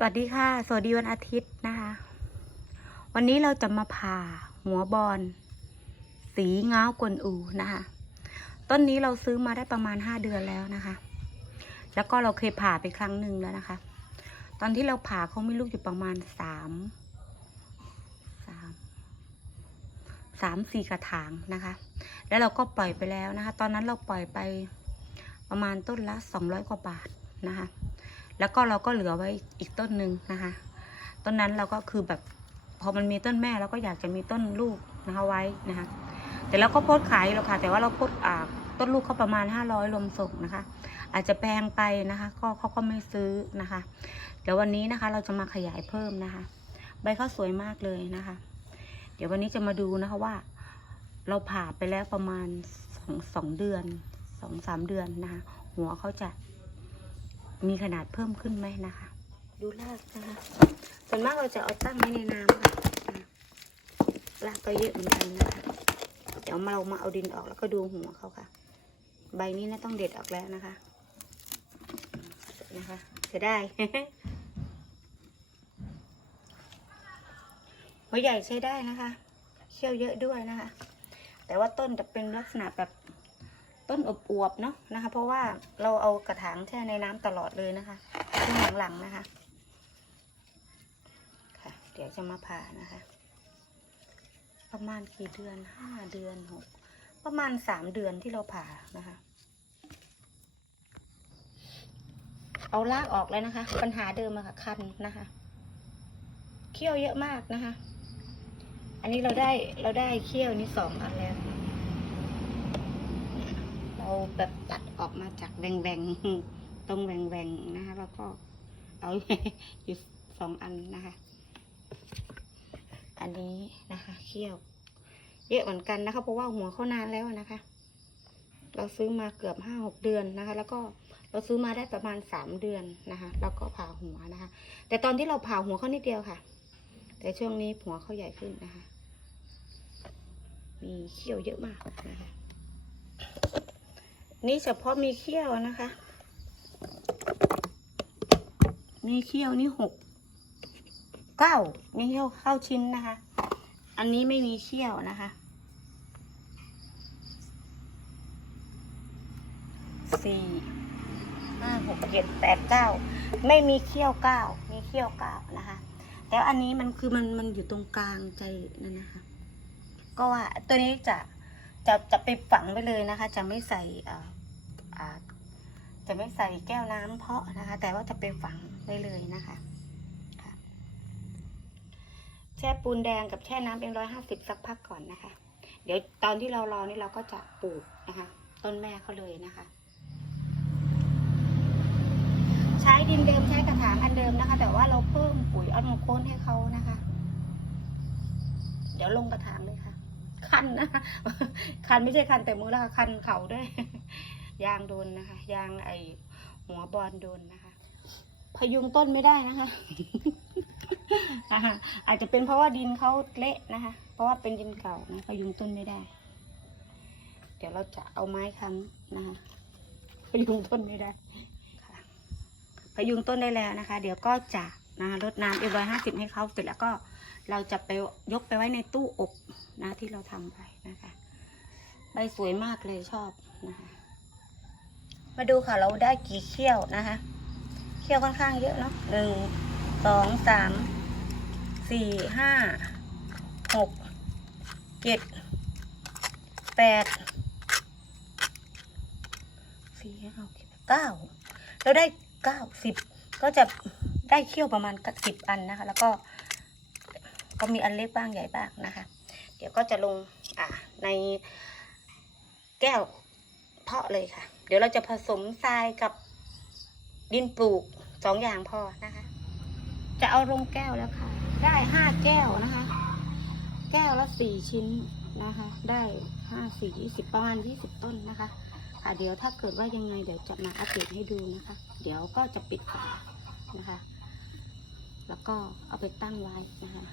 สวัสดีค่ะ สวัสดีวันอาทิตย์นะคะ วันนี้เราจะมาผ่าหัวบอลสีเงากวนอูนะคะ ต้นนี้เราซื้อมาได้ประมาณห้าเดือนแล้วนะคะ แล้วก็เราเคยผ่าไปครั้งหนึ่งแล้วนะคะ ตอนที่เราผ่าเขาไม่ลูกอยู่ประมาณสามสามสามสี่กระถางนะคะ แล้วเราก็ปล่อยไปแล้วนะคะ ตอนนั้นเราปล่อยไปประมาณต้นละสองร้อยกว่าบาทนะคะ แล้วก็เราก็เหลือไว้อีกต้นหนึ่งนะคะ ต้นนั้นเราก็คือแบบพอมันมีต้นแม่เราก็อยากจะมีต้นลูกนะคะไว้นะคะ แต่เราก็โพสขายเราค่ะ แต่ว่าเราโพสต์อ่าต้นลูกเขาประมาณห้าร้อยรวมส่งนะคะ อาจจะแพงไปนะคะ ก็เขาก็ไม่ซื้อนะคะ เดี๋ยววันนี้นะคะ เราจะมาขยายเพิ่มนะคะ ใบเขาสวยมากเลยนะคะ เดี๋ยววันนี้จะมาดูนะคะว่า เราผ่าไปแล้วประมาณสองสองเดือนสองสามเดือนนะคะ หัวเขาจะ มีขนาดเพิ่มขึ้นไหมนะคะ ดูรากนะคะ ส่วนมากเราจะเอาตั้งไว้ในน้ำค่ะอ่ารากก็เยอะเหมือนกันนะคะเดี๋ยวเรามาเอาดินออกแล้วก็ดูหัวเขาค่ะ ใบนี้นะต้องเด็ดออกแล้วนะคะนะคะจะได้หัวใหญ่ใช้ได้นะคะ เขี้ยวเยอะด้วยนะคะ แต่ว่าต้นจะเป็นลักษณะแบบ ต้นอบอวบเนาะนะคะ เพราะว่าเราเอากระถางแช่ในน้ำตลอดเลยนะคะช่วงหลังๆนะคะค่ะ เดี๋ยวจะมาผ่านะคะ ประมาณกี่เดือนห้าเดือนหกประมาณสามเดือนที่เราผ่านะคะ เอารากออกเลยนะคะ ปัญหาเดิมอะค่ะคันนะคะเขี้ยวเยอะมากนะคะ อันนี้เราได้เราได้เขี้ยวนี้สองอันแล้ว เราแบบตัดออกมาจากแหวงๆตรงแหวงๆนะคะ แล้วก็เอาอยู่สองอันนะคะ อันนี้นะคะเขี้ยว เยอะเหมือนกันนะคะ เพราะว่าหัวเขานานแล้วนะคะ เราซื้อมาเกือบห้าหกเดือนนะคะ แล้วก็เราซื้อมาได้ประมาณสามเดือนนะคะ แล้วก็ผ่าหัวนะคะ แต่ตอนที่เราผ่าหัวเขานิดเดียวค่ะ แต่ช่วงนี้หัวเขาใหญ่ขึ้นนะคะ มีเขี้ยวเยอะมากนะคะ นี่เฉพาะมีเขี้ยวนะคะ มีเขี้ยวนี่หกเก้ามีเขี้ยวเข้าชิ้นนะคะ อันนี้ไม่มีเขี้ยวนะคะสี่ห้าหกเจ็ดแปดเก้าไม่มีเขี้ยวเก้ามีเขี้ยวเก้านะคะ แต่อันนี้มันคือมันมันอยู่ตรงกลางใจนั่นนะคะ ก็ว่าตัวนี้จะ จะจะไปฝังไว้เลยนะคะ จะไม่ใส่อ่าอ่าจะไม่ใส่แก้วน้ำเพาะนะคะ แต่ว่าจะไปฝังไว้เลยนะคะแช่ปูนแดงกับแช่น้ำเป็นร้อยห้าสิบสักพักก่อนนะคะ เดี๋ยวตอนที่เรารอนี่เราก็จะปลูกนะคะ ต้นแม่เขาเลยนะคะ ใช้ดินเดิมใช้กระถางอันเดิมนะคะ แต่ว่าเราเพิ่มปุ๋ยออโมโคนให้เขานะคะ เดี๋ยวลงกระถางเลยค่ะ คันนะคะคันไม่ใช่คันแต่มือแล้วค่ะคันเข่าด้วย ยางโดนนะคะ ยางไอหัวบอลโดนนะคะ พยุงต้นไม่ได้นะคะ อาจจะเป็นเพราะว่าดินเขาเละนะคะ เพราะว่าเป็นดินเก่านะพยุงต้นไม่ได้ เดี๋ยวเราจะเอาไม้ค้ำนะคะ พยุงต้นไม่ได้ค่ะพยุงต้นได้แล้วนะคะ เดี๋ยวก็จะนะคะรดน้ำเอร้อยห้าสิบให้เขาเสร็จแล้วก็ เราจะไปยกไปไว้ในตู้อบนะที่เราทำไปนะคะ ใบสวยมากเลยชอบนะคะ มาดูค่ะเราได้กี่เขี้ยวนะคะ เขี้ยวค่อนข้างเยอะเนาะหนึ่งสองสามสี่ห้าหกเจ็ดแปดสี่ห้าหกเก้าเราได้เก้าสิบก็จะได้เขี้ยวประมาณสิบอันนะคะ แล้วก็ ก็มีอันเล็กบ้างใหญ่บ้างนะคะ เดี๋ยวก็จะลงอ่าในแก้วเพาะเลยค่ะ เดี๋ยวเราจะผสมทรายกับดินปลูกสองอย่างพอนะคะ จะเอาลงแก้วแล้วค่ะ ได้ห้าแก้วนะคะ แก้วละสี่ชิ้นนะคะ ได้ห้าสี่ยี่สิบประมาณยี่สิบต้นนะคะค่ะเดี๋ยวถ้าเกิดว่ายังไงเดี๋ยวจะมาอัปเดตให้ดูนะคะ เดี๋ยวก็จะปิดฝานะคะ แล้วก็เอาไปตั้งไว้นะคะ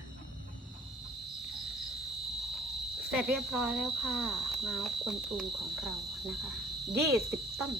เสร็จเรียบร้อยแล้วค่ะเงาควนอูของเรานะคะยี่สิบต้น